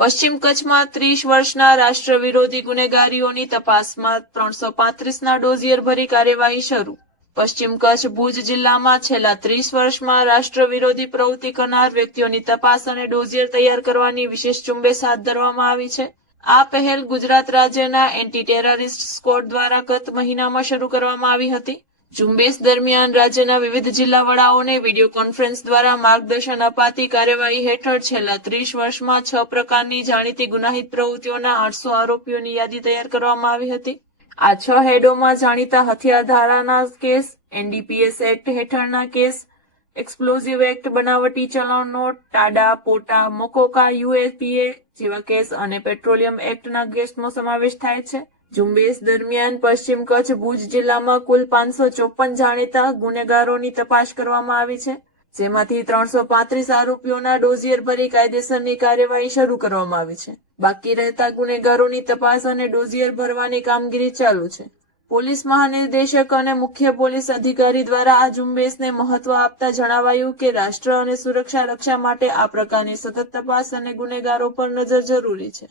પશ્ચિમ કચ્છમાં ત્રીસ વર્ષના રાષ્ટ્ર વિરોધી ગુનેગારીઓની તપાસમાં ત્રણસો પાંત્રીસના ડોઝિયર ભરી કાર્યવાહી શરૂ. પશ્ચિમ કચ્છ ભુજ જિલ્લામાં છેલ્લા ત્રીસ વર્ષમાં રાષ્ટ્ર વિરોધી પ્રવૃત્તિ કરનાર વ્યક્તિઓની તપાસ અને ડોઝિયર તૈયાર કરવાની વિશેષ ઝુંબેશ હાથ ધરવામાં આવી છે. આ પહેલ ગુજરાત રાજ્યના એન્ટી ટેરરિસ્ટ સ્કોડ દ્વારા ગત મહિનામાં શરૂ કરવામાં આવી હતી. ઝુંબેશ દરમિયાન રાજ્યના વિવિધ જિલ્લા વડાઓને વીડિયો કોન્ફરન્સ દ્વારા માર્ગદર્શન અપાતી કાર્યવાહી હેઠળ છેલ્લા ત્રીસ વર્ષમાં છ પ્રકારની જાણીતી ગુનાહિત પ્રવૃત્તિઓના આઠસો આરોપીઓની યાદી તૈયાર કરવામાં આવી હતી. આ છ હેડોમાં જાણીતા હથિયાર ધારાના કેસ, એનડીપીએસ એક્ટ હેઠળના કેસ, એક્સપ્લોઝિવ એક્ટ બનાવટી ચલણનો ટાડા પોટા મોકોકા યુએપીએ જેવા કેસ અને પેટ્રોલિયમ એક્ટના કેસનો સમાવેશ થાય છે. ઝુંબેશ દરમિયાન પશ્ચિમ કચ્છ ભુજ જિલ્લામાં કુલ પાંચસો ચોપન જાણીતા ગુનેગારોની તપાસ કરવામાં આવી છે, જેમાંથી ત્રણસો પાંત્રીસ આરોપીઓના ડોઝિયર ભરી કાયદેસરની કાર્યવાહી શરૂ કરવામાં આવી છે. બાકી રહેતા ગુનેગારોની તપાસ અને ડોઝિયર ભરવાની કામગીરી ચાલુ છે. પોલીસ મહાનિર્દેશક અને મુખ્ય પોલીસ અધિકારી દ્વારા આ ઝુંબેશને મહત્વ આપતા જણાવાયું કે રાષ્ટ્ર અને સુરક્ષા રક્ષા માટે આ પ્રકારની સતત તપાસ અને ગુનેગારો પર નજર જરૂરી છે.